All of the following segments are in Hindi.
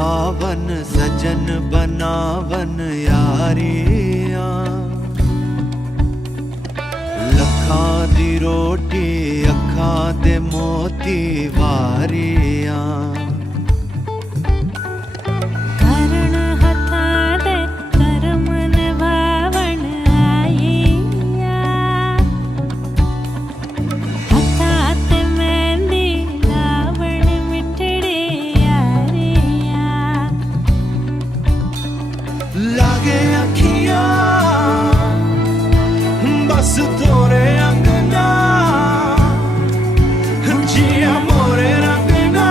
सुहावन सजन बनावन यारियां, लखां दी रोटी अखां दे मोती वारियां। लागे अखियां बस तोरे अंगना, जिया मोरे रंगना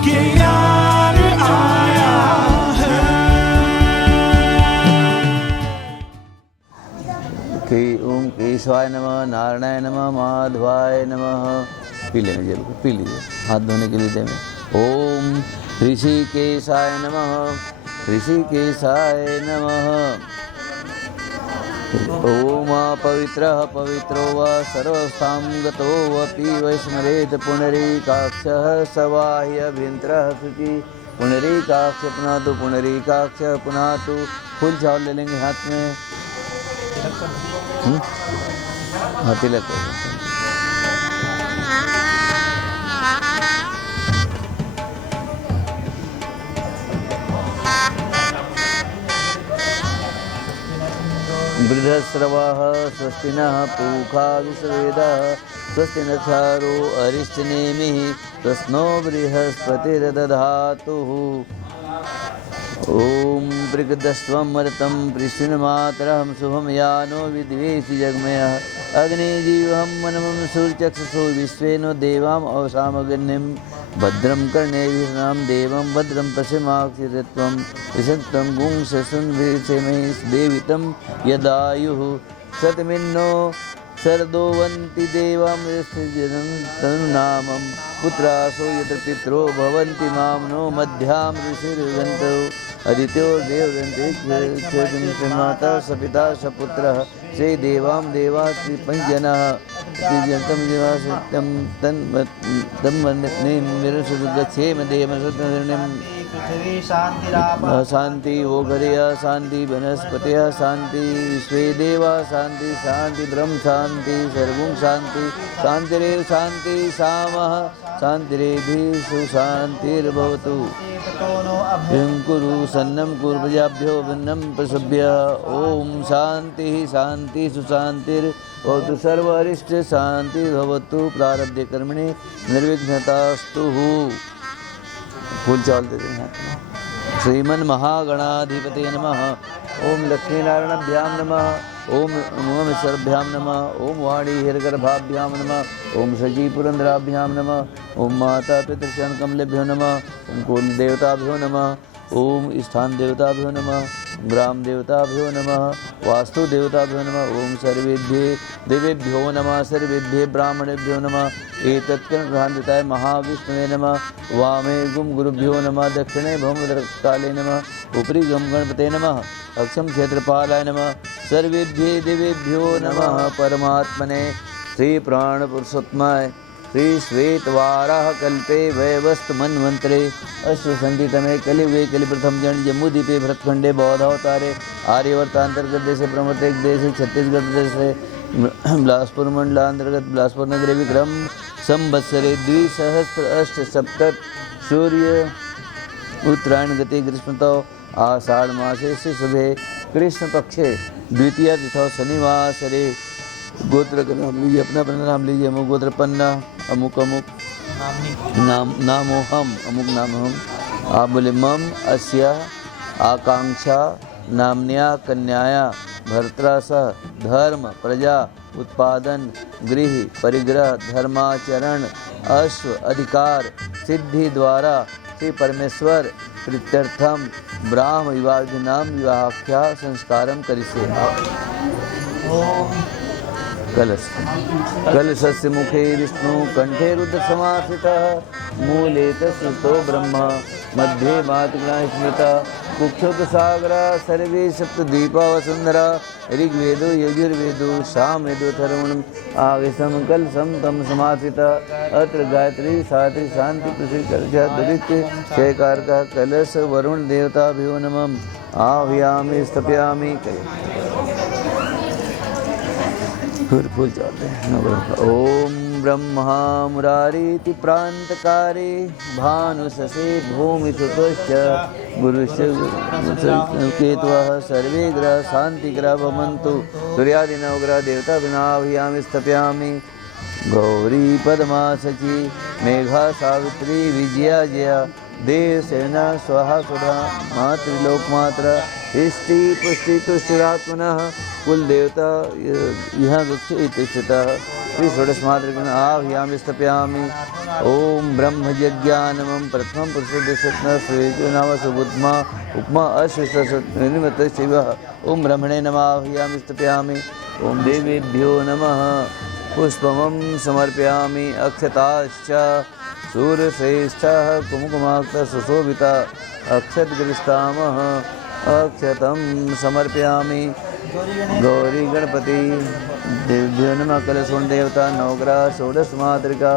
के यार आया है। ओम केशवाय नमः, नारायणाय नमः, माधवाय नमः। पी लेना जरूर, पी लीजिए, हाथ धोने के लिए दे में। ओम ऋषिकेशाय नमः, ऋषिकेशाय नमः। ओम पवित्रः पवित्रो वा सर्वस्थां गतो वपि वैस्मरेत् पुनरीकाक्षः स बाह्यभ्यन्तरः शुचि। पुनरीकाक्ष पुनातु, पुनरीकाक्ष पुनातु। फूल चावल ले लेंगे हाथ में। हाँ तिलक वृद्धश्रवाः स्वस्ति नः पूषा विश्ववेदाः स्वस्ति न क्षारो अरिष्टनेमिः स्वस्नो बृहस्पतिर्दधातु। ॐ पृगदस्त्वं मर्तं पृष्णमातरं शुभं यानो विद्वेषि जगमयः अग्निजीवहं मनमं सूर्यचक्षुषो विश्वेनो देवाम् अवसामगण्यं भद्रं कर्णेभिर्नाम देवं भद्रं पश्चिमाक्षिरत्वं विशन्तं गुंससुन्भिर्षेमहि देवितं यदायुः शतमिन्नो शरदोवन्ति देवां यस्यजनं तन्नामं पुत्रासो यत्र पित्रो भवन्ति मां नो मध्यां ऋषिर्वन्तो अदित्यो देवदन्ते माता सपिता सपुत्रः से देवां देवा त्रिपञ्जनः दिव्यन्तं देवा सत्यं तन्मन्निर्गच्छेम देवसत्यनिर्णयं। शांति ओघर्य शांति वनस्पतय शांति विश्वे देवा शांति शांति ब्रह्म शांति सर्वं शांति शांतिरेव शांति सामः शांतिरेधि सुशांतिर्भवतु। कुरु सन्नं कुरु प्रजाभ्यो वन्नं प्रसभ्यः। ओम शांति शांति सुशांतिर्भवतु सर्वारिष्ट शांति भवतु। प्रारब्धे कर्मणि निर्विघ्नतास्तु। फूल चावल देते हैं। श्रीमन महागणाधिपते नमः। ओम लक्ष्मीनारायणाभ्यां नमः। ओम उमामेश्वराभ्यां नमः। ओम वाणी हिरगर्भाभ्यां नमः। ओम सजी पुरंदराभ्यां नमः। ओम माता पितृचरण कमलेभ्यो नमः। ओम कुल देवताभ्यो नमः। ओम स्थान देवताभ्यो नमः। ग्राम देवताभ्यो नमः। वास्तु देवताभ्यो नमः। ओम सर्वेभ्ये देवेभ्यो नमः। सर्वेभ्ये ब्राह्मणेभ्यो नमः। एतत्कर्णग्रहान्विताय महाविष्णुवे नमः। वामे गुम गुरुभ्यो नमः। दक्षिणे भौमकाले नमः। उपरि गम गणपते नमः। अक्षम क्षेत्रपालाय नमः। सर्वेभ्ये देवेभ्यो नमः। परमात्मने श्री प्राण पुरुषोत्तमाय श्री श्वेतवाराह कल्पे वैवस्त मन्वंतरे अश्वसंधितमे कलियुगे कलिप्रथम जन जम्मूद्वीपे भरतखंडे बौद्धावतारे आर्यवर्तांतर्गत देशे प्रवर्तक देशे छत्तीसगढ़ देशे बिलासपुर मंडलांतर्गत बिलासपुर नगरे विक्रम संवत्सरे 2087 सूर्य उत्तरायण गति ग्रीष्मतो आषाढ़ मासे से शुभे कृष्ण पक्षे द्वितीय तिथौ शनिवासरे। गोत्र का नाम लीजिए, अपना अपना नाम लीजिए। अमुक गोत्र पन्ना, अमुक अमुक नामो हम, अमुक नाम हम। आप बोले मम अस्या आकांक्षा नामन्या कन्याया भर्त्रा सह धर्म प्रजा उत्पादन गृह परिग्रह धर्माचरण अश्व अधिकार सिद्धि द्वारा श्री परमेश्वर प्रीत्यर्थम ब्राह्म विवाह नाम विवाहाख्या संस्कारम करिष्ये। कलश कलशस्य मुखे विष्णु कंठे रुद्र समाश्रितः मूले तस्सुतो ब्रह्मा मध्ये मातृगणा स्मृता कुक्षोत सागरा सर्वे सप्तद्वीपा वसुंधरा ऋग्वेदो यजुर्वेदो सामवेदो अथर्वणम् आगसम कलशम तम समाश्रिता अत्र गायत्री सात्री शांति पृथ्वी कलशा दुरित्य क्षयकारकः कलश वरुण देवताभ्यो नमः आह्वयामि स्थापयामि। फिर फूल चाहते हैं। ओम ब्रह्मा मुरारीति प्रांतकारे भानुशसे भूमिसुतश्च गुरुश्च केतवः सर्वे ग्रह शांतिग्रह भवन्तु। सूर्यादि नवग्रह देवता विनाह्वयामि स्थापयामि। गौरी पद्मा सची मेघा सावित्री विजया जया देवसेना स्वाहा सुधा मातृलोकमात्र इष्टि पुष्टि तुष्टिरात्मनः कुल देवता यहाँ गच्छेतिष्ठतः श्री षोडशमातृगण आह्वयामि स्थापयामि। ओम ब्रह्मज्ञानमं प्रथमं पुरुषोदशत्न श्वेतो नाम सुबुद्मा उपमा अश्वसत्निर्मित शिवः। ओम ब्रह्मणे नमः आह्वयामि स्थापयामि। ओम देवेभ्यो नमः पुष्पमं समर्पयामि। अक्षताश्च सूर्यश्रेष्ठः कुमकुमाक्तः सुशोभिता अक्षतगृस्तामः अक्षतं समर्पयामि। गौरी गणपति देव्यो नमः। कलशोण देवता नवग्रह षोडश मातृका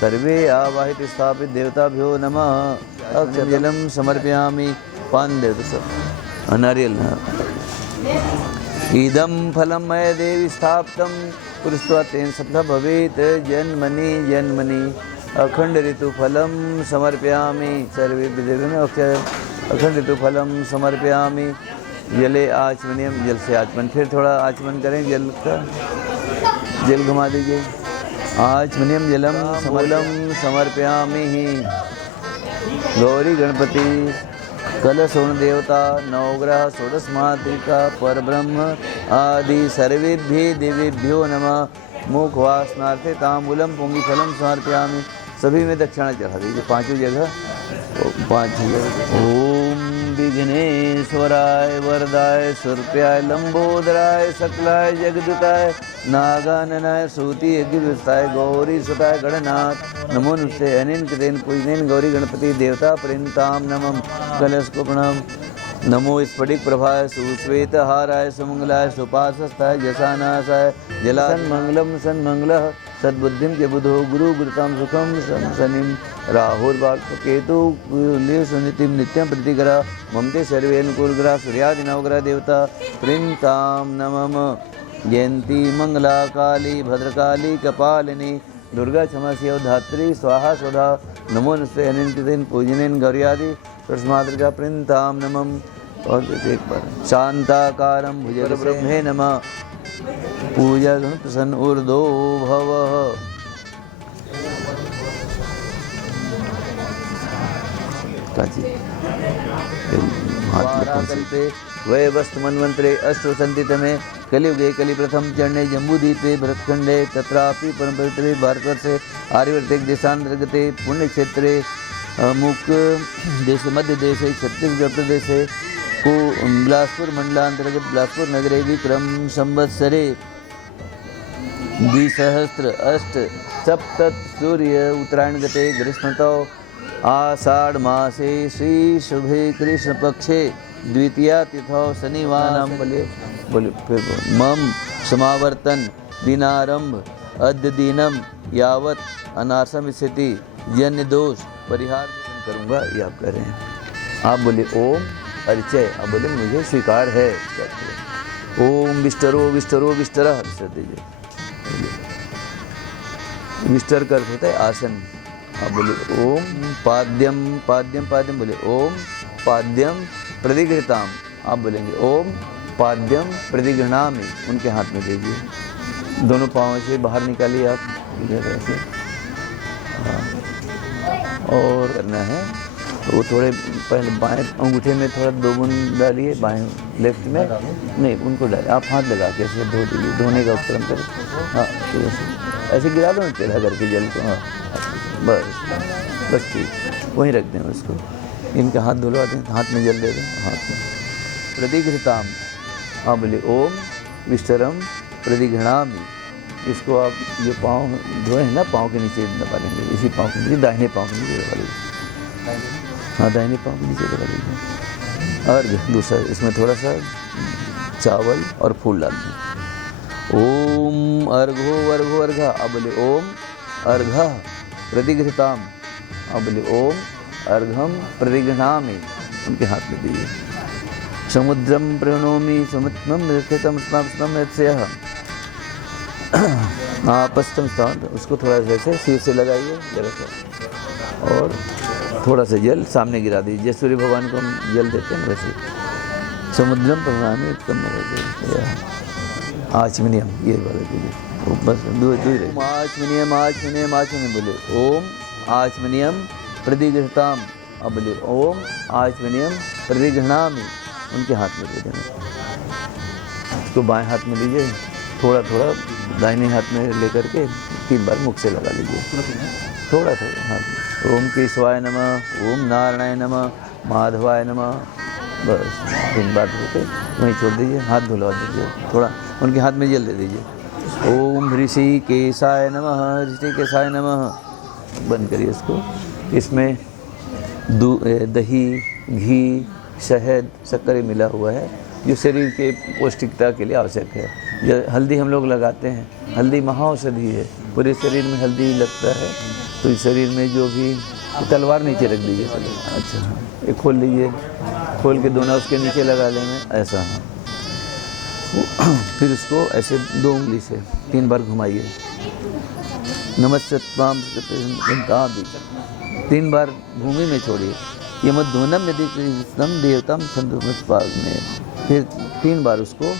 सर्वे आवाहित स्थापित देवताभ्यो नमः। अक्षजलं समर्पयामि। पान देवता सब नारियल। इदं फलं मय देवी स्थापितं पुरुषत्वा तेन सफलः भवेत् जन्मनि जन्मनि। अखंड ऋतुफलं समर्पयामि। सर्वे देवेभ्यो अखंड ऋतुफलं समर्पयामि। जले आचमनियम जल से आचमन। फिर थोड़ा आचमन करें जल का। जल घुमा दीजिए। आचमनियम जलम समूलम समर्पयामि। गौरी गणपति कलशोण देवता नवग्रह षोडश मातृका परब्रह्म आदि सर्वेभ्यो देवेभ्यो नमः। मुखवासनार्थे तांबूलम पुंगीफलम समर्पयामि। सभी में दक्षिणा चढ़ा दीजिए पांचों जगह। ओम विघ्नेश्वराय वरदाय सुरप्याय लंबोदराय सकलाय जगदुताय नागाननाय सूति यज्ञविस्ताय गौरी सुताय गणनाथ नमो नमस्ते। अनेन कृतेन पूजनेन गौरी गणपति देवता प्रेमताम नमः। कलश को प्रणाम। नमो स्फटिक प्रभाय सुश्वेत हाराय सुमंगलाय सुपासस्ताय जसानासाय जलान मंगलम सन्मंगलः सद्बुद्धिम के बुधो गुरु गुरुताम सुखम शनिम राहुर्वाक केतु सुनितिम नित्यम प्रतिग्रह ममते सर्वे अनुकूल ग्रह सूर्यादि नवग्रह देवता प्रीमताम नमः। जयंती मंगला काली भद्रकाली कपालिनी दुर्गा क्षमा शिव धात्री स्वाहा स्वधा नमो नमस्ते। अनिल पूजनेन गौर्यादि सरस्मातृका प्रीमताम नमः। और एक बार शांताकारं भुजग ब्रह्मे नमः। पूजा प्रसन्न ऊर्ध्वो भवः। महात्मकल्पे वैवस्वमन्वन्तरे अष्टवसन्तितमे कलियुगे कलिप्रथम चरणे जम्बूद्वीपे भरतखण्डे तत्रापि परमपवित्रे भारतवर्षे आर्यवर्ते देशान्तर्गते पुण्यक्षेत्रे मुक देश मध्य देशे छत्तीसगढ़ प्रदेशे को बिलासपुर मंडलांतर्गत बिलासपुर नगरे विक्रम संवत्सरे 2008 सूर्य उत्तरायण गते ग्रीष्मतो आषाढ़ मासे श्री शुभे कृष्ण पक्षे द्वितीया तिथौ शनिवार बोले फिर मम समावर्तन दिनारंभ अद्य दिनम यावत अनासम स्थिति जन्य दोष परिहार करूँगा। ये आप कह रहे हैं। आप बोले ओम परिचय। अब बोले मुझे स्वीकार है। ओम विष्टरो विष्टरो विष्टरः विष्टर दीजिए। विष्टर का अर्थ होता है आसन। अब बोले ओम पाद्यम पाद्यम पाद्यम। बोले ओम पाद्यम प्रतिगृहताम। आप बोलेंगे ओम पाद्यम प्रतिगृह्णामि। उनके हाथ में दीजिए। दोनों पाँव से बाहर निकालिए आप इधर ऐसे। और करना है तो वो थोड़े पहले बाएं अंगूठे में थोड़ा 2 बूंद डालिए बाएं लेफ्ट में नहीं उनको डालिए। आप हाथ लगा के ऐसे धो दीजिए। धोने का उपक्रम करें। हाँ तो ऐसे गिरा दो टेढ़ा करके जल को। हाँ बस ठीक वहीं रख दें उसको। इनके हाथ धुलवा दें। हाथ में जल दे दें। हाथ में प्रतिगृहताम। हाँ बोले ओम विष्टरम प्रतिगृह्णामि। इसको आप ये पाँव धोए हैं ना, पाँव के नीचे दबा लेंगे, इसी पाँव के नीचे, दाहिने पाँव के नीचे दबा लीजिए। हाँ, दाहिने पाँव के नीचे दबा लीजिए। और दूसरा इसमें थोड़ा सा चावल और फूल डाल दें। ओम अर्घो वर्घो अर्घा, अब बोले ओम अर्घा प्रतिगृहताम, अब बोले ओम अर्घम प्रतिगृहामि, उनके हाथ में दीजिए। समुद्रम प्रणोमि समुद्रम स्थितम स्नाम यत्स्यः आपस्तम स्थान, उसको थोड़ा सा ऐसे सिर से लगाइए जरा, और थोड़ा सा जल सामने गिरा दीजिए, जैसे सूर्य भगवान को हम जल देते हैं वैसे। समुद्रम प्रणामी उत्तम आचमनियम, ये बोले दीजिए, बस दो आचमनियम आचमनियम आचमनियम, बोले ओम आचमनियम प्रतिगृहताम, अब बोले ओम आचमनियम प्रतिगृहामि, उनके हाथ में दे देना। उसको बाएं हाथ में लीजिए, थोड़ा थोड़ा दाहिने हाथ में लेकर के 3 बार मुख से लगा लीजिए, थोड़ा थोड़ा हाथ। ओम केशवाय नमः, ओम नारायणाय नमः, माधवाय नमः, बस 3 बार धो के वहीं छोड़ दीजिए, हाथ धुलवा दीजिए, थोड़ा उनके हाथ में जल दे दीजिए। ओम ऋषिकेशाय नमः, ऋषिकेशाय नमः, बंद करिए इसको। इसमें दही, घी, शहद, शक्कर मिला हुआ है, जो शरीर के पौष्टिकता के लिए आवश्यक है। जो हल्दी हम लोग लगाते हैं, हल्दी महाऔषधि है, पूरे शरीर में हल्दी लगता है, तो इस शरीर में जो भी, तलवार नीचे रख दीजिए पहले, अच्छा हाँ, ये खोल लीजिए, खोल के दोनों उसके नीचे लगा लेंगे, ऐसा हाँ। फिर उसको ऐसे 2 उंगली से 3 बार घुमाइए। नमस्ते त्वाम भी 3 बार भूमि में छोड़िए। यमध्वनम यदि कृष्णम देवतम छंदोमस्पाद में, फिर 3 बार उसको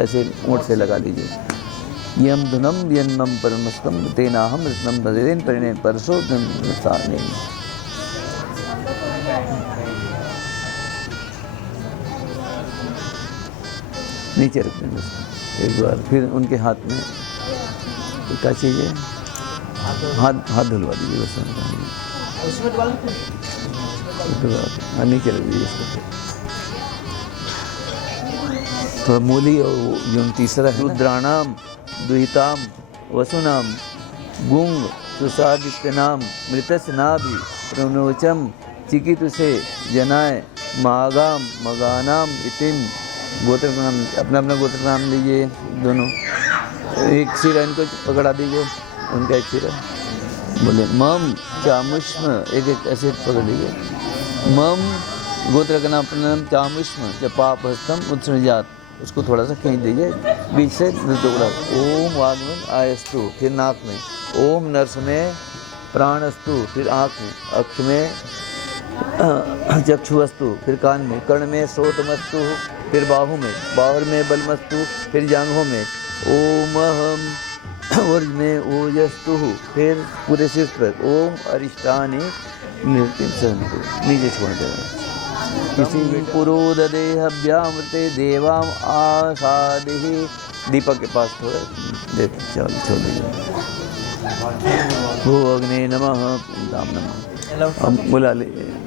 ऐसे ओंठ से लगा लीजिए। यम धुनम यन्मम परमस्तम तेनाहम रत्नम भजेन परिणय परसो धनसाने। नीचे रख देंगे उसको एक बार, फिर उनके हाथ में क्या चाहिए, हाथ धुलवा दीजिए बस, नीचे रख दीजिए उसको। तो मूली और जो तीसरा है, रुद्राणाम दुहिताम वसुनाम गुंग सुसादित्यनाम मृतस्य नाभि प्रणोचम चिकितुषे जनाय मागाम मगानाम इतिम। गोत्र का नाम, अपना अपना गोत्र का नाम लीजिए दोनों। एक सिरा इनको पकड़ा दीजिए, उनका एक सिरा बोले मम चामुष्म, एक एक ऐसे पकड़ लीजिए। मम गोत्र का नाम, अपना नाम चामुष्म च पाप हस्तम उत्सृजात, उसको थोड़ा सा खींच दीजिए बीच से टुकड़ा। ओम वाग्मन आयस्तु, फिर नाक में। ओम नर्स में प्राणस्तु, फिर आँख में। अक्ष में चक्षुअस्तु, फिर कान में। कर्ण में श्रोतमस्तु, फिर बाहु में। बाहुर में बलमस्तु, फिर जांघों में। ओम अहम उर्ज में ओजस्तु, फिर पूरे सिर पर। ओम अरिष्टानि निर्तिसन्तु, नीचे छोड़ देगा। किसी पुरोददेहभ्यामृते देवाम आसादिहि, दीपक के पास थोड़ा दे छोड़ दीजिए। भो अग्ने नमः दाम नमः, हम बुला लीजिए।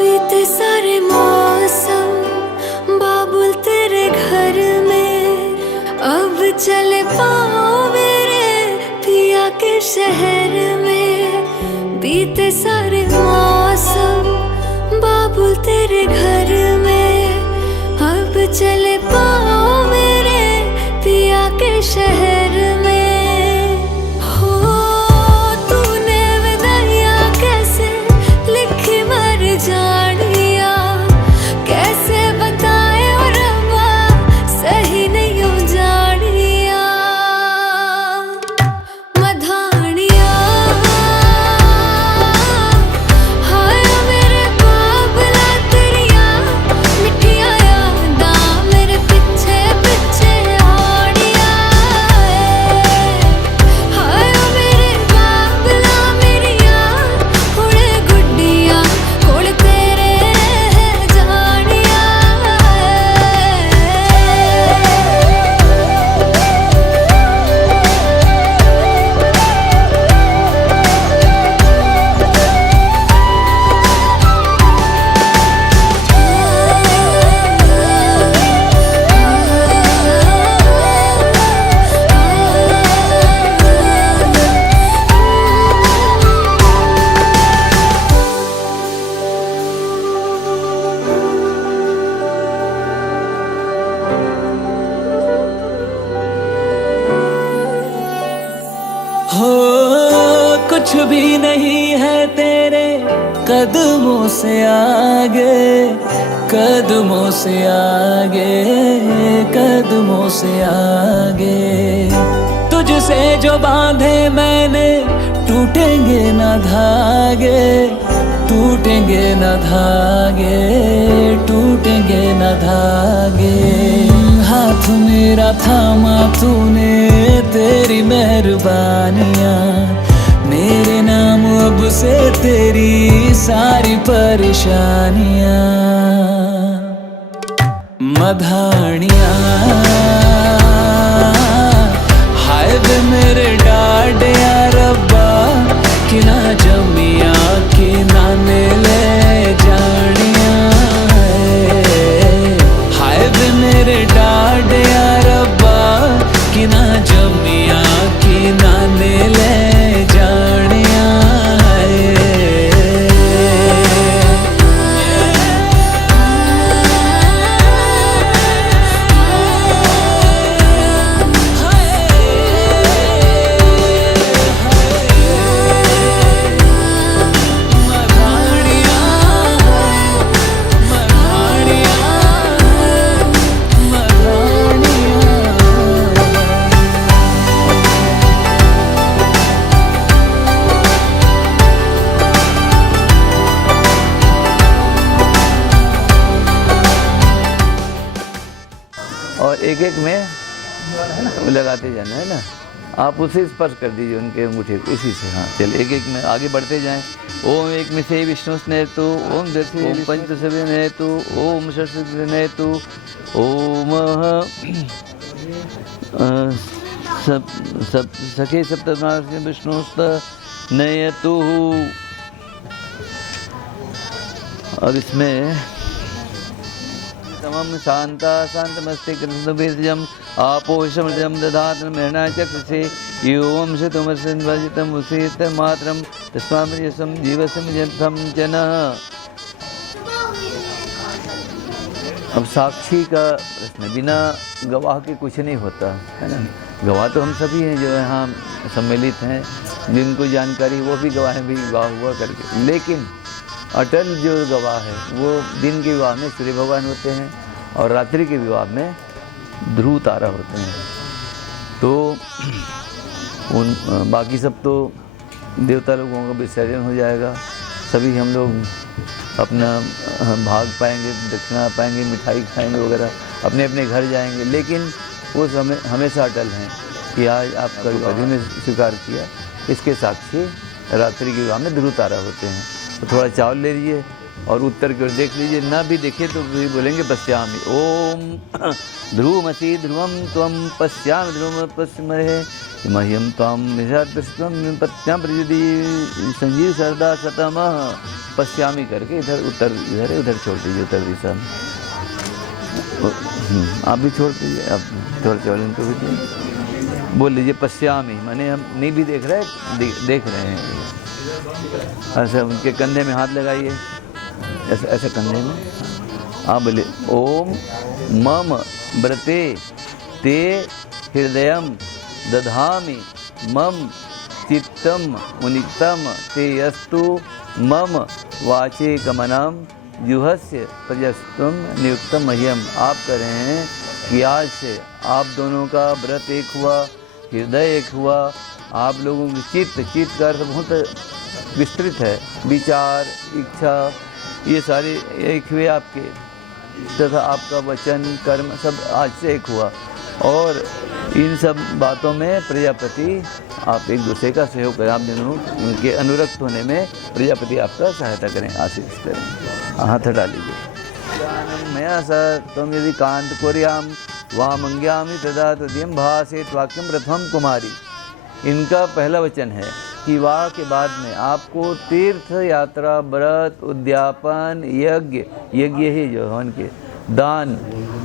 बीते सारे मौसम बाबुल तेरे घर में, अब चले पाँव मेरे पिया के शहर में। बीते सारे मौसम बाबुल तेरे घर में, अब चले पाँव मेरे पिया के शहर में। जानिया कैसे बताए और रब्बा, सही नहीं हो जानिया। मधानिया हाय मेरे बाबला तेरिया, मिठिया यादां मेरे पीछे पीछे आड़िया। कुछ भी नहीं है तेरे कदमों से आगे, कदमों से आगे, कदमों से आगे। तुझसे जो बांधे मैंने टूटेंगे ना धागे, टूटेंगे ना धागे, टूटेंगे ना धागे। हाथ मेरा थामा तूने, तेरी मेहरबानियाँ, मेरे नाम अब से तेरी सारी परेशानियाँ। मधानियाँ हाय वे मेरे डाड या रब्बा, कि ना जमिया कि ना ले जानिया। हाय वे मेरे डाड या रब्बा, कि ना जमिया कि ना ले जानिया। और एक एक में लगाते जाना है ना। आप उसे स्पर्श कर दीजिए उनके अंगूठे को इसी से। हाँ चलिए एक एक में आगे बढ़ते जाएं। ओम एक में से विष्णु स्नेतु, ओम दर्शि पंच सभी नेतु, ओम सरस्वती नेतु, ओम सखे सप्तनाश विष्णुस्त नयतु। अब इसमें तमम शांता शांतमस्ते कृष्णबीजम आपोषमृतम दधात मृणा चक्षुषे योम शतमर्षन्वजितम उसेत मात्रम तस्मामृयसम जीवसम जन्थम जन। अब साक्षी का प्रश्न, बिना गवाह के कुछ नहीं होता है ना। गवाह तो हम सभी हैं जो यहाँ सम्मिलित हैं, जिनको जानकारी वो भी गवाह भी गवाह हुआ करके। लेकिन अटल जो गवाह है वो दिन के विवाह में सूर्य भगवान होते हैं और रात्रि के विवाह में ध्रुव तारा होते हैं। तो उन बाकी सब तो देवता लोगों का विसर्जन हो जाएगा, सभी हम लोग अपना भाग पाएंगे, दक्षिणा पाएंगे, मिठाई खाएंगे वगैरह, अपने अपने घर जाएंगे। लेकिन वो हमेशा अटल हैं कि आज आपका विवाह में स्वीकार किया, इसके साक्षी रात्रि के विवाह में ध्रुव तारा होते हैं। तो थोड़ा चावल ले लीजिए और उत्तर की ओर देख लीजिए, ना भी देखे तो भी बोलेंगे पश्यामि। ओम ध्रुवमसि ध्रुवम त्वम पश्यामि ध्रुवम पश्चिमहे मह्यम त्वम निशात्म पत्याम प्रयुधि संजीव सरदा शतमः। पश्यामि करके इधर उत्तर इधर है, उधर छोड़ दीजिए उत्तर दिशा में। आप भी छोड़ दीजिए, आप थोड़ा चावल इनको भी दीजिए। बोल लीजिए पश्यामि, माने हम नहीं भी देख रहे, देख रहे हैं। ऐसा उनके कंधे में हाथ लगाइए, ऐसा ऐसा कंधे में। आप बोले ओम मम व्रते ते हृदयम दधामि मम चित्तम मुनिक्तम ते यस्तु मम वाचे कमनम जुहस्य प्रजस्तुम नियुक्तम मह्यम। आप कह रहे हैं कि आज से आप दोनों का व्रत एक हुआ, हृदय एक हुआ। आप लोगों की चित्त का अर्थ बहुत विस्तृत है, विचार इच्छा ये सारे एक हुए आपके, तथा आपका वचन कर्म सब आज से एक हुआ। और इन सब बातों में प्रजापति आप एक दूसरे का सहयोग करें, आप दोनों उनके अनुरक्त होने में प्रजापति आपका सहायता करें, आशीष करें। हाथ हटा लीजिए। मया सर तुम यदि कांत कोरियाम वामंग्यामी तदा तदयम भासेत वाक्यम प्रथम कुमारी। इनका पहला वचन है कि विवाह के बाद में आपको तीर्थ यात्रा, व्रत, उद्यापन, यज्ञ, यज्ञ ही जो हवन के दान,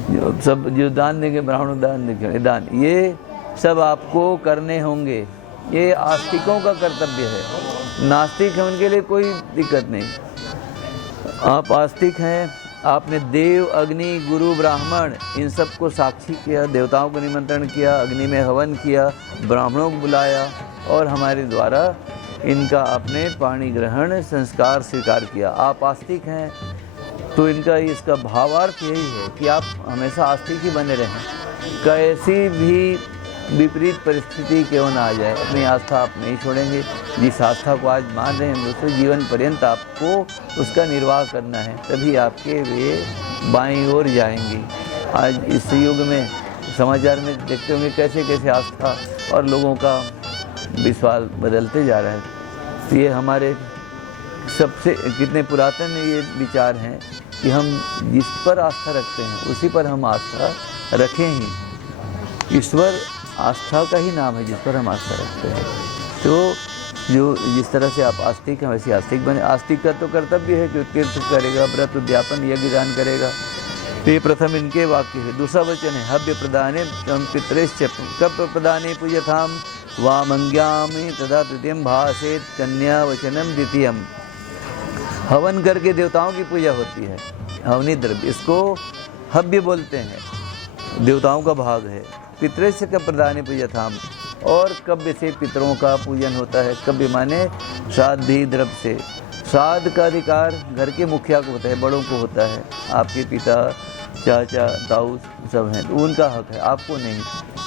जो सब जो दान देंगे, ब्राह्मण दान देंगे, दान ये सब आपको करने होंगे। ये आस्तिकों का कर्तव्य है। नास्तिक है उनके लिए कोई दिक्कत नहीं। आप आस्तिक हैं, आपने देव, अग्नि, गुरु, ब्राह्मण इन सब को साक्षी किया, देवताओं को निमंत्रण किया, अग्नि में हवन किया, ब्राह्मणों को बुलाया और हमारे द्वारा इनका आपने पाणी ग्रहण संस्कार स्वीकार किया। आप आस्तिक हैं तो इनका इसका भावार्थ यही है कि आप हमेशा आस्तिक ही बने रहें, कैसी भी विपरीत परिस्थिति क्यों ना आ जाए, अपनी आस्था आप नहीं छोड़ेंगे। जिस आस्था को आज मान रहे हैं उससे जीवन पर्यंत आपको उसका निर्वाह करना है, तभी आपके वे बाईं ओर जाएंगे। आज इस युग में समाचार में देखते होंगे कैसे कैसे आस्था और लोगों का विश्वास बदलते जा रहा है। तो ये हमारे सबसे कितने पुरातन ये विचार हैं कि हम जिस पर आस्था रखते हैं उसी पर हम आस्था रखें ही। ईश्वर आस्था का ही नाम है जिस पर हम आस्था रखते हैं। तो जो जिस तरह से आप आस्तिक हैं वैसे आस्तिक बने। आस्तिक का तो कर्तव्य है कि तीर्थ करेगा, व्रत उद्यापन, यज्ञ दान करेगा। तो ये प्रथम इनके वाक्य है। दूसरा वचन है हव्य प्रदाने पितृश्च कप प्रदाने पूजथाम वामंग्यामि तदा तृतीयम भाषेत कन्या वचनम द्वितीयम। हवन करके देवताओं की पूजा होती है, हवनी द्रव्य, इसको हव्य बोलते हैं, देवताओं का भाग है। पितृश्च कप प्रदाने पूजथाम, और कव्य से पितरों का पूजन होता है। कव्य माने श्राद्धि द्रव्य से। श्राद्ध का अधिकार घर के मुखिया को होता है, बड़ों को होता है। आपके पिता, चाचा, ताऊ सब हैं तो उनका हक है, आपको नहीं।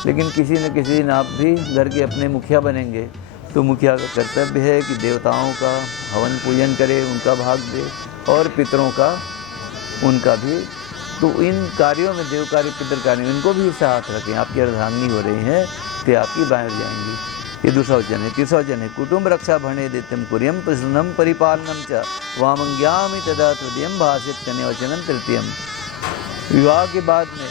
लेकिन किसी न किसी दिन आप भी घर के अपने मुखिया बनेंगे तो मुखिया का कर्तव्य है कि देवताओं का हवन पूजन करे, उनका भाग दे, और पितरों का उनका भी। तो इन कार्यों में देव कार्य, पितृ कार्य, इनको भी साथ रखें। आपकी अर्धांगिनी हो रही हैं तो आपकी बाहर जाएंगी। ये दूसरा वचन है। तीसरा वचन है कुटुंब रक्षा भणे दित्यम कुर्यम प्रसन्नम परिपालनम च वामंग्यामि तदा तृतीयम भाषित कन्या वचनम तृतीयम। विवाह के बाद में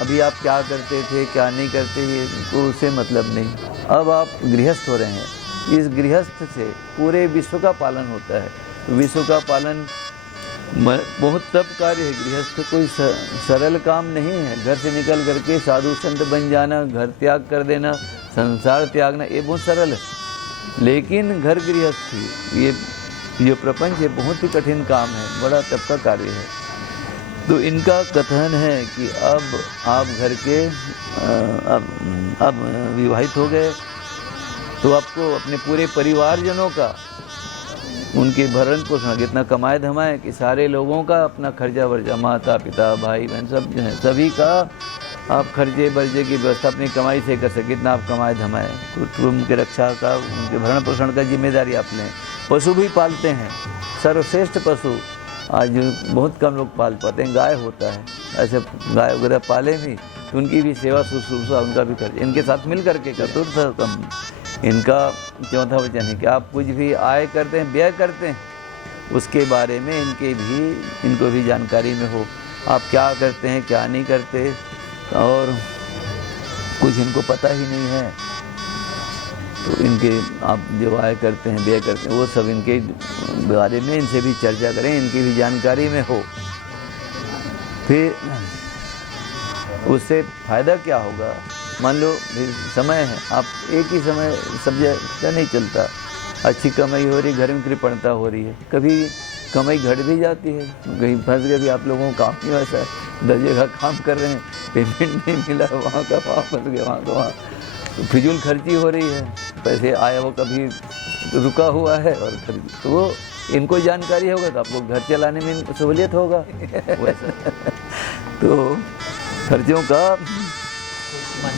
अभी आप क्या करते थे क्या नहीं करते ये उससे मतलब नहीं, अब आप गृहस्थ हो रहे हैं। इस गृहस्थ से पूरे विश्व का पालन होता है। विश्व का पालन बहुत तप कार्य है। गृहस्थ कोई सरल काम नहीं है। घर से निकल करके साधु संत बन जाना, घर त्याग कर देना, संसार त्यागना, ये बहुत सरल है। लेकिन घर गृहस्थी, ये जो प्रपंच है बहुत ही कठिन काम है, बड़ा तप का कार्य है। तो इनका कथन है कि अब आप घर के अब विवाहित हो गए तो आपको अपने पूरे परिवारजनों का, उनके भरण पोषण, कितना कमाए धमाए कि सारे लोगों का अपना खर्चा वर्चा, माता पिता भाई बहन सब जो हैं सभी का आप खर्चे बर्चे की व्यवस्था अपनी कमाई से कर सके, कितना आप कमाए धमाए। कुटुंब की रक्षा का, उनके भरण पोषण का जिम्मेदारी आप लें। पशु भी पालते हैं, सर्वश्रेष्ठ पशु आज बहुत कम लोग पाल पाते हैं, गाय होता है। ऐसे गाय वगैरह पाले भी तो उनकी भी सेवा शुश्रूषा, उनका भी खर्च इनके साथ मिल करके। चतुर्थम इनका चौथा वचन है कि आप कुछ भी आय करते हैं, व्यय करते हैं, उसके बारे में इनको भी जानकारी में हो। आप क्या करते हैं क्या नहीं करते, और कुछ इनको पता ही नहीं है। तो इनके आप जो आय करते हैं व्यय करते हैं वो सब इनके बारे में इनसे भी चर्चा करें, इनकी भी जानकारी में हो। फिर उससे फ़ायदा क्या होगा। मान लो समय है, आप एक ही समय सब जगह नहीं चलता। अच्छी कमाई हो रही, घर में कृपणता हो रही है, कभी कमाई घट भी जाती है, कहीं फंस गए भी। आप लोगों का काम नहीं वैसा है, 10 जगह काम कर रहे हैं, पेमेंट नहीं मिला, वहाँ का वहाँ फंस गए, वहाँ का वहाँ, तो फिजूल खर्ची हो रही है, पैसे आया वो कभी रुका हुआ है और तो वो इनको जानकारी होगा तो आपको घर चलाने में सहूलियत होगा। तो खर्चों का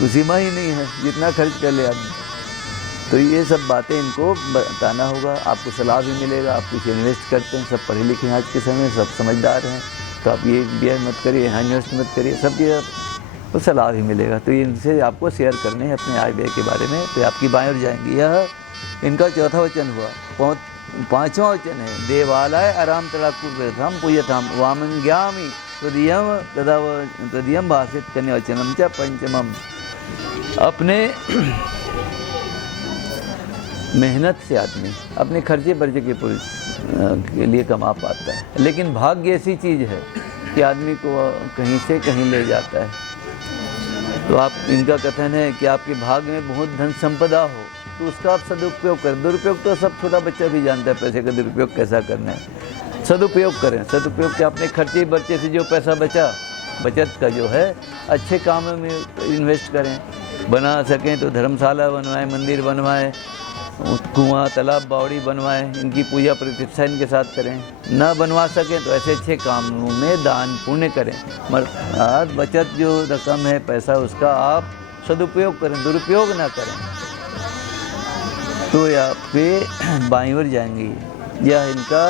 सीमा ही नहीं है, जितना खर्च कर ले आदमी। तो ये सब बातें इनको बताना होगा, आपको सलाह भी मिलेगा। आप कुछ इन्वेस्ट करते हैं, सब पढ़े लिखे हैं आज के समय, सब समझदार हैं, तो आप ये व्यय मत करिए, यहाँ इन्वेस्ट मत करिए, सब चीज़ तो सलाह भी मिलेगा। तो इनसे आपको शेयर करने हैं अपने आय व्यय के बारे में, तो आपकी बाएं ओर जाएंगी। यह इनका चौथा वचन हुआ। पाँचवा वचन है देवालय आराम तड़ाकुम पूयथाम वामंग्यामि तदीयम भाषित कन्या वचनम च पंचमम। अपने मेहनत से आदमी अपने खर्चे बर्चे के लिए कमा पाता है, लेकिन भाग्य ऐसी चीज़ है कि आदमी को कहीं से कहीं ले जाता है। तो आप इनका कथन है कि आपके भाग्य में बहुत धन संपदा हो तो उसका आप सदुपयोग करें। दुरुपयोग तो सब छोटा बच्चा भी जानता है, पैसे का दुरुपयोग कैसा करना है। सदुपयोग करें। सदुपयोग से अपने खर्चे बर्चे से जो पैसा बचा, बचत का जो है अच्छे कामों में इन्वेस्ट करें। बना सकें तो धर्मशाला बनवाएं, मंदिर बनवाएं, कुआं तालाब बावड़ी बनवाएं, इनकी पूजा प्रतिष्ठा इनके साथ करें। न बनवा सकें तो ऐसे अच्छे कामों में दान पुण्य करें। मगर बचत जो रकम है पैसा उसका आप सदुपयोग करें, दुरुपयोग ना करें। तो यहाँ पे बाईं ओर जाएंगी। यह इनका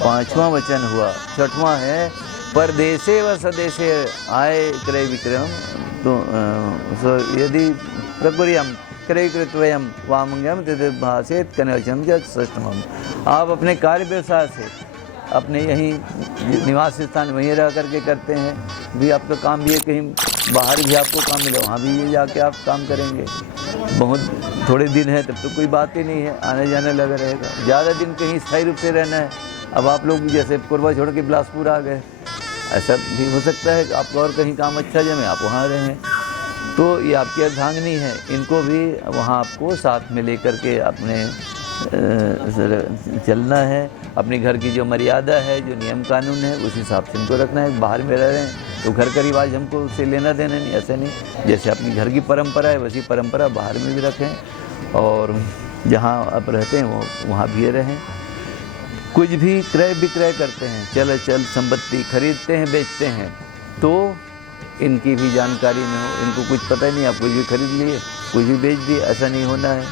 5वां वचन हुआ। 6वां है परदेशे व स्वदेशे आय क्रय विक्रम। तो यदि प्रकुर्यम क्रय कृतवयम वामंगम तद भाषेत कनवचम च षष्ठमम। आप अपने कार्य व्यवसाय से अपने यहीं निवास स्थान वहीं रह करके करते हैं भी, आपका काम भी है, कहीं बाहर भी आपको काम मिले वहाँ भी ये जाके आप काम करेंगे। बहुत थोड़े दिन है तब तो कोई बात ही नहीं है, आने जाने लगा रहेगा। ज़्यादा दिन कहीं स्थायी रूप से रहना है, अब आप लोग जैसे कोरबा छोड़ के बिलासपुर आ गए, ऐसा भी हो सकता है कि आपका और कहीं काम अच्छा जमे आप वहाँ रहें। तो ये आपकी अर्धांगिनी है, इनको भी वहाँ आपको साथ में लेकर के अपने चलना है। अपने घर की जो मर्यादा है, जो नियम कानून है, उस हिसाब से इनको रखना है। बाहर में रह रहे हैं तो घर का रिवाज हमको उससे लेना देना नहीं, ऐसे नहीं। जैसे अपनी घर की परंपरा है वैसी परंपरा बाहर में भी रखें, और जहाँ आप रहते हैं वो वहाँ भी रहें। कुछ भी क्रय विक्रय करते हैं, चल अचल संपत्ति खरीदते हैं बेचते हैं, तो इनकी भी जानकारी में हो। इनको कुछ पता ही नहीं, आप कुछ भी खरीद लिए कुछ भी बेच दिए, ऐसा नहीं होना है।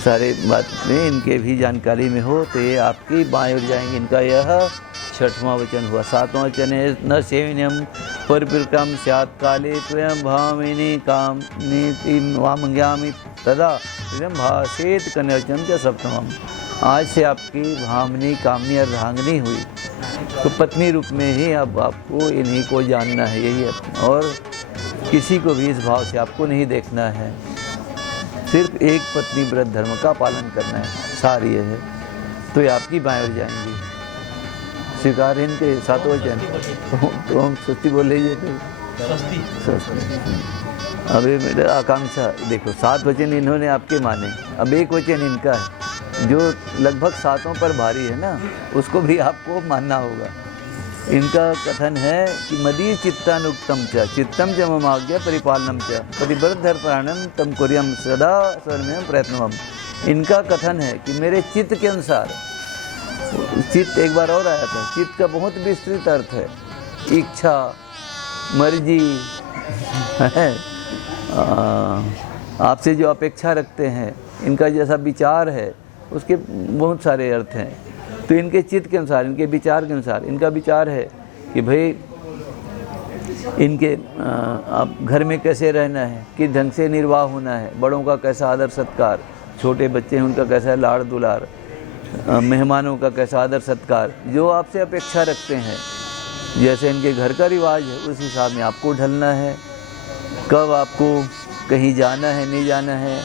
सारे बात में इनके भी जानकारी में हो तो ये आपकी बाएं ओर जाएंगे। इनका यह 6वां वचन हुआ। 7वां वचन है न सेवन्यम परिप्रकम स्यात् काले त्वयं भामिनी कामनी वामंग्यामि तदा त्वयं भाषेत कन्यवचन च सप्तमम। आज से आपकी भामिनी कामनी अर्धांगिनी हुई तो पत्नी रूप में ही अब आपको इन्हीं को जानना है, यही है। और किसी को भी इस भाव से आपको नहीं देखना है, सिर्फ एक पत्नी व्रत धर्म का पालन करना है, सार ये है। तो ये आपकी बाएं ओर जाएंगी। स्वीकार है इनके 7 वचन। तो हम स्वस्ति बोल लीजिए। तो अब ये मेरा आकांक्षा देखो, 7 वचन इन्होंने आपके माने, अब एक वचन इनका है जो लगभग 7 पर भारी है ना, उसको भी आपको मानना होगा। इनका कथन है कि मदी चित्तानुक्तम च चित्तम च मम आज्ञा परिपालनम च पतिव्रत धर्मपालनम तम कुर्यम सदा स्वर्णम प्रयत्नम। इनका कथन है कि मेरे चित्त के अनुसार, चित्त एक बार और आया था, चित्त का बहुत विस्तृत अर्थ है, इच्छा मर्जी है, आपसे जो अपेक्षा रखते हैं, इनका जैसा विचार है, उसके बहुत सारे अर्थ हैं। तो इनके चित्त के अनुसार, इनके विचार के अनुसार, इनका विचार है कि भाई इनके आप घर में कैसे रहना है, किस ढंग से निर्वाह होना है, बड़ों का कैसा आदर सत्कार, छोटे बच्चे हैं उनका कैसा लाड़ दुलार, मेहमानों का कैसा आदर सत्कार, जो आपसे अपेक्षा रखते हैं, जैसे इनके घर का रिवाज है उस हिसाब में आपको ढलना है। कब आपको कहीं जाना है नहीं जाना है,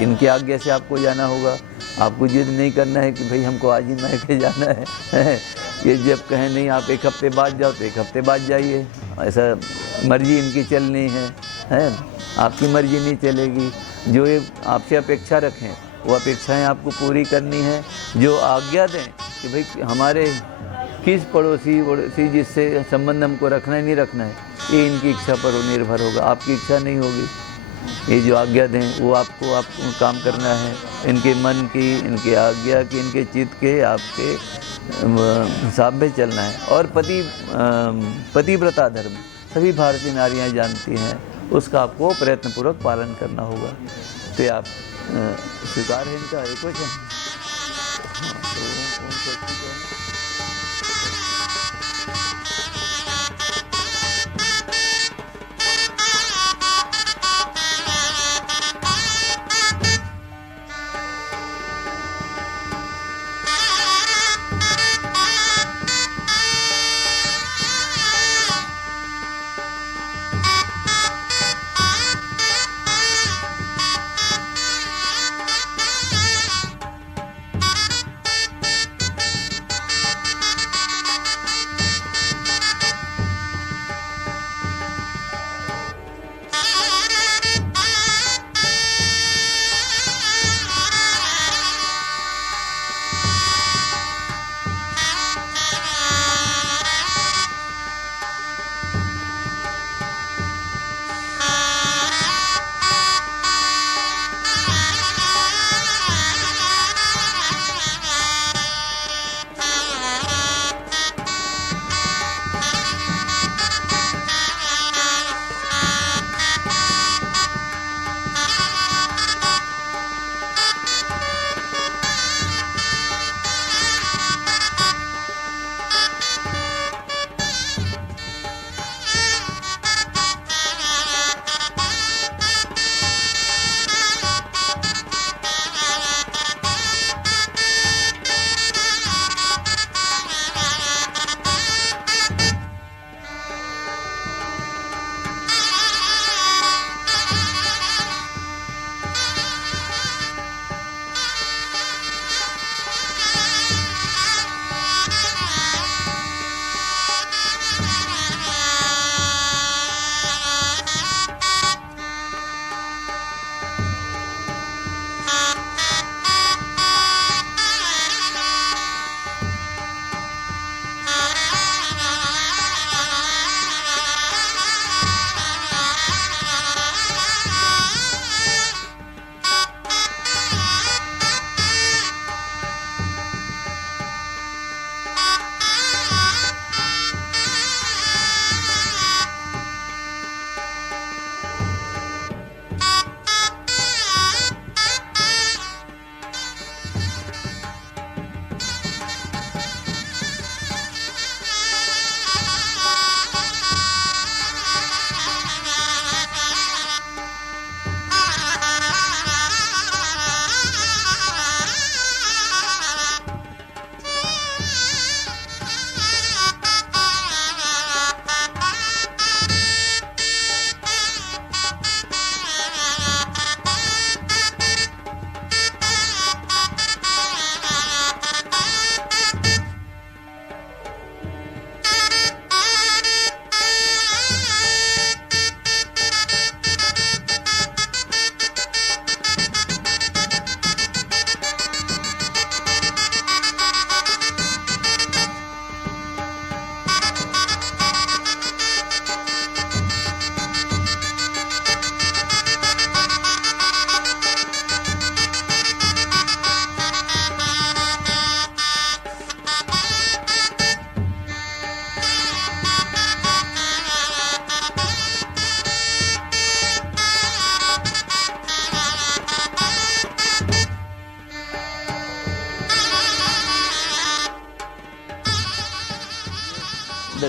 इनकी आज्ञा से आपको जाना होगा। आपको जिद नहीं करना है कि भाई हमको आज ही मैके जाना है। ये जब कहें नहीं आप एक हफ्ते बाद जाओ तो एक हफ्ते बाद जाइए, ऐसा मर्जी इनकी चलनी है। आपकी मर्जी नहीं चलेगी। जो ये आपसे अपेक्षा रखें वो अपेक्षाएं आपको पूरी करनी है। जो आज्ञा दें कि भाई हमारे किस पड़ोसी जिससे संबंध हमको रखना है नहीं रखना है, ये इनकी इच्छा पर निर्भर होगा, आपकी इच्छा नहीं होगी। ये जो आज्ञा दें वो आपको काम करना है, इनके मन की, इनके आज्ञा की, इनके चित्त के, आपके हिसाब में चलना है। और पतिव्रता धर्म सभी भारतीय नारियां जानती हैं, उसका आपको प्रयत्नपूर्वक पालन करना होगा। तो आप स्वीकार है इनका एक वचन।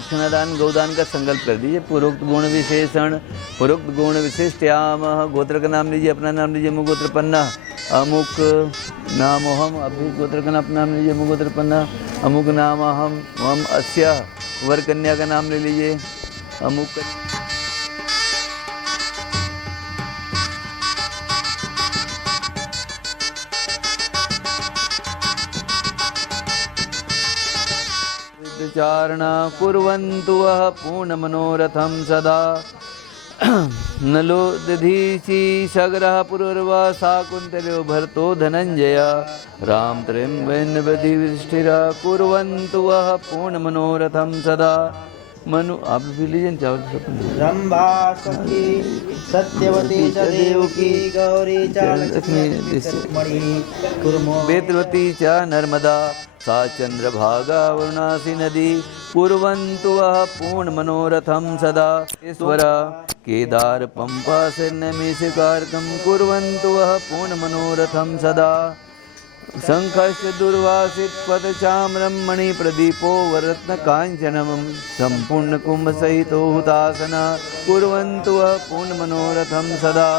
दक्षिणादान गौदान का संकल्प कर दीजिए। पूर्वोक्त गुण विशेषण पूर्वोक्त गुण विशिष्ट्याम। गोत्र का नाम लीजिए, अपना नाम लीजिए। मुगोत्र पन्ना अमुक नाम हम। अभी गोत्र का अपना नाम लीजिए। मुगोत्र पन्ना अमुक नाम हम अस्य। वर कन्या का नाम ले लीजिए। अमुक चारणा कुर्वन्तु वः पूर्णमनोरथं सदा। नलो दधीचि सगरः पुरुर्वा शाकुन्तलो भरतो धनञ्जय। राम त्र्यम्बकेन कुर्वन्तु वः पूर्णमनोरथं सदा। मनु आप भी लीजिए चावल। रंभा सखी सत्यवती च देवकी गौरी च लक्ष्मी कुर्मो वेदवती च नर्मदा सा चंद्रभागा वरुणासी नदी। कुर्वन्तु वः पूर्णमनोरथं सदा। ईश्वर केदार पंपा शरणमेषकारकं कुर्वन्तु वः पूर्णमनोरथं सदा। शंखस्य दुर्वासित पदचाम्रं मणिप्रदीपो वरत्न कांचनम संपूर्ण कुंभ सहितो हुतासना। कुर्वन्तु वः पूर्णमनोरथं सदा।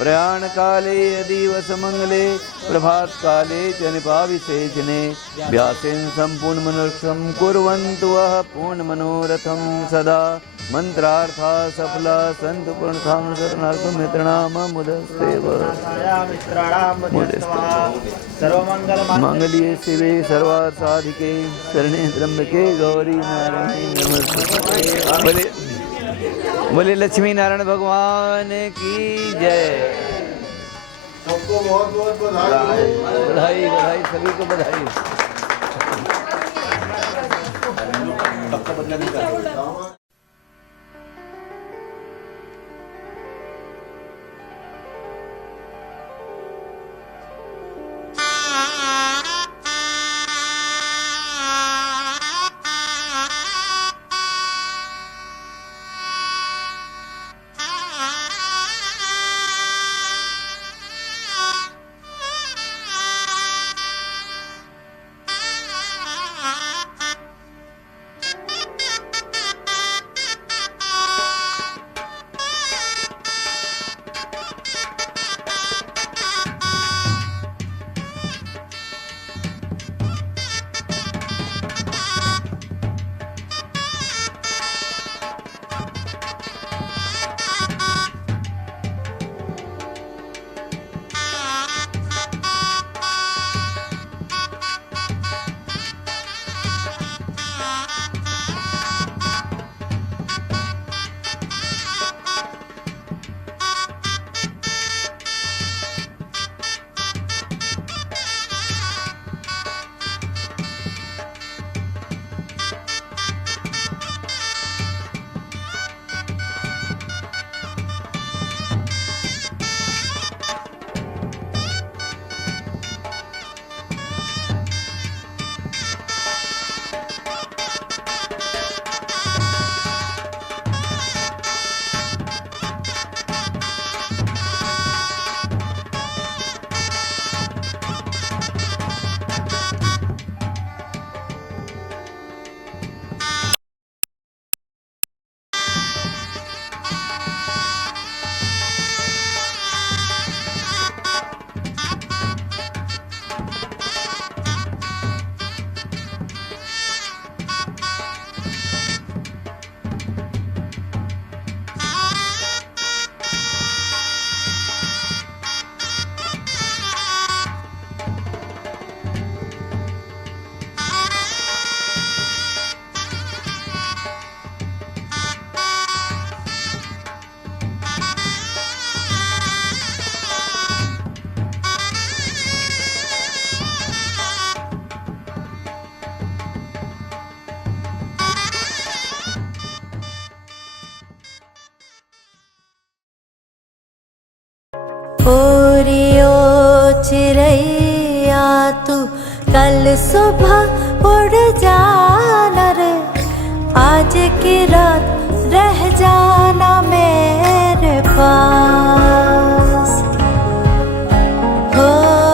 प्रयाण काले दिवसमंगले प्रभात काले च निपाविशेषणे व्यासेन संपूर्ण मनोरथं कुर्वन्तु वः पूर्णमनोरथं सदा। मंत्रार्था सफला सन्तु पूर्णतां शरणार्थं मित्राणाम मुदस्तेव। मंगलीय शिवे सर्वार्थ साधिके शरणे त्र्यंबके गौरी नारायणी नमस्ते। बोले लक्ष्मी नारायण भगवान की जय। सबको बहुत बहुत बधाई। बधाई बधाई सभी को बधाई। ओरियो चिड़ैया तू कल सुबह उड़ जाना रे, आज की रात रह जाना मेरे पास। हो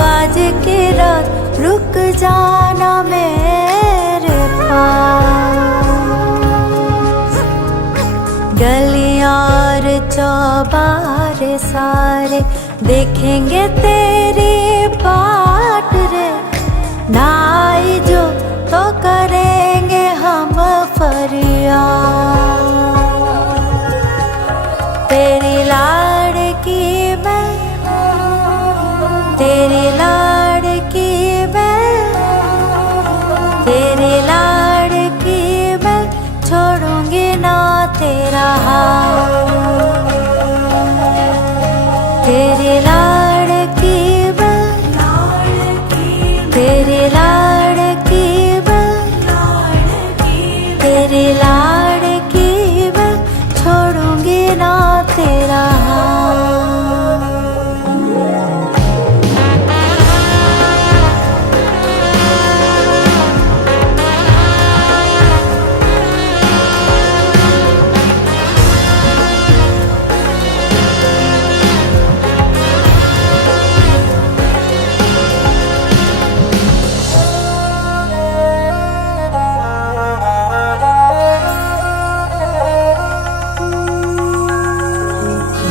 आज की रात रुक जाना मेरे पास। देखेंगे तेरी बाट रे, ना आई जो तो करेंगे हम फरियाद। तेरी लाड़की मैं, तेरी लाड़की मैं, तेरी लाड़की मैं, छोड़ूंगी ना तेरा हाथ। तेरी लाड़की मैं, तेरी लाड़की मैं, तेरी लाड़की मैं, छोड़ूंगी ना तेरा हाथ।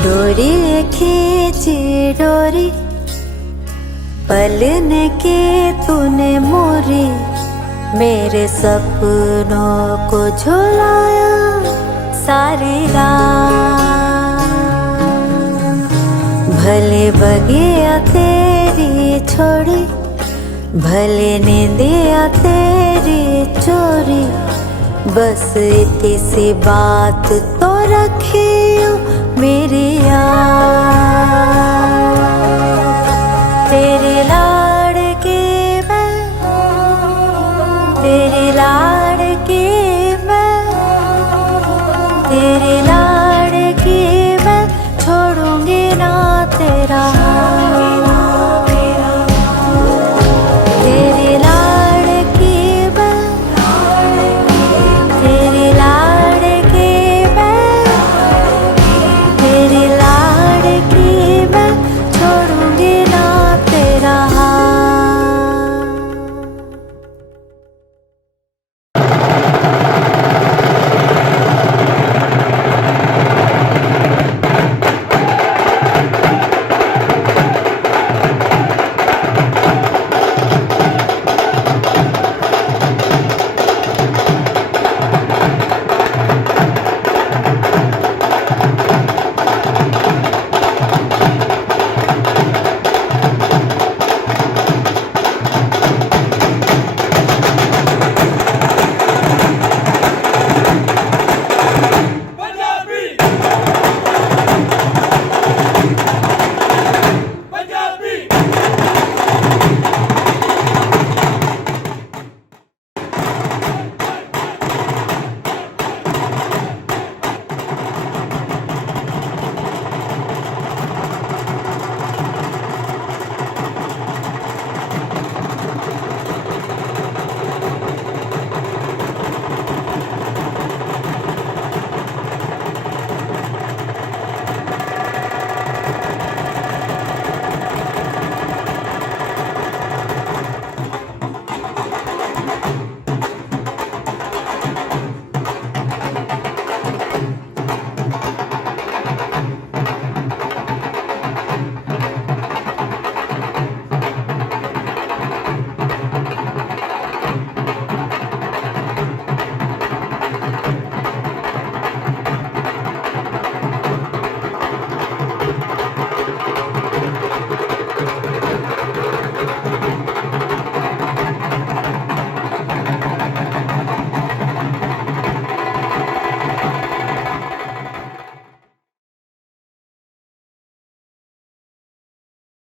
डोरी खींची डोरी, पलने की तूने मोरी, मेरे सपनों को झुलाया सारी रात। भले बगिया तेरी छोड़ी, भले नींदिया तेरी चोरी, बस इतनी सी बात तो रखियो मेरी याद।